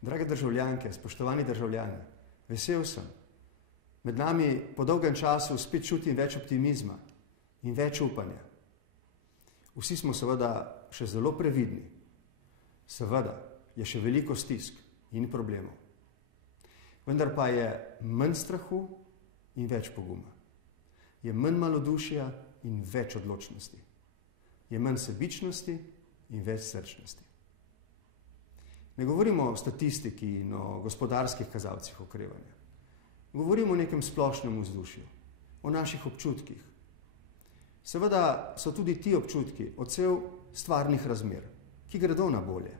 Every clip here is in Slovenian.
Drage državljanke, spoštovani državljani, vesel sem. Med nami po dolgem času spet čutim več optimizma in več upanja. Vsi smo seveda še zelo previdni. Seveda je še veliko stisk in problemov. Vendar pa je manj strahu in več poguma. Je manj malodušja in več odločnosti. Je manj sebičnosti in več srčnosti. Ne govorimo o statistiki in o gospodarskih kazalcih okrevanja. Govorimo o nekem splošnem vzdušju, o naših občutkih. Seveda so tudi ti občutki odsev stvarnih razmer, ki gredo na bolje.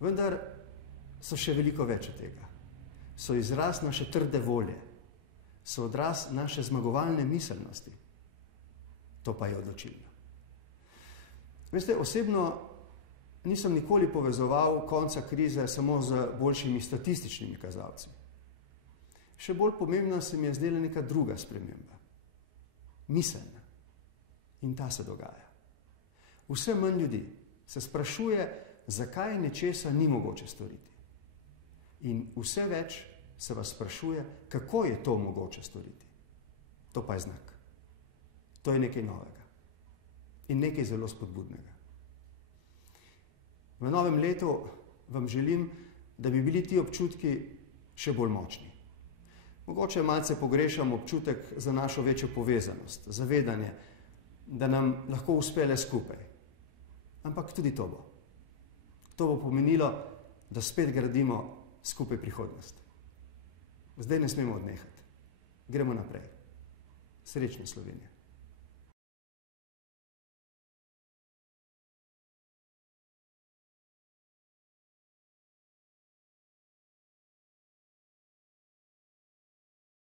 Vendar so še veliko več od tega. So izraz naše trde volje, so odraz naše zmagovalne miselnosti. To pa je odločilno. Veste, osebno nisem nikoli povezoval konca krize samo z boljšimi statističnimi kazalci. Še bolj pomembna se mi je zdela neka druga sprememba. Miselna. In ta se dogaja. Vse manj ljudi se sprašuje, zakaj nečesa ni mogoče storiti. In vse več se vas sprašuje, kako je to mogoče storiti. To pa je znak. To je nekaj novega. In nekaj zelo spodbudnega. V novem letu vam želim, da bi bili ti občutki še bolj močni. Mogoče malce pogrešam občutek za našo večjo povezanost, zavedanje, da nam lahko uspe le skupaj. Ampak tudi to bo. To bo pomenilo, da spet gradimo skupaj prihodnost. Zdaj ne smemo odnehati. Gremo naprej. Srečno Slovenija.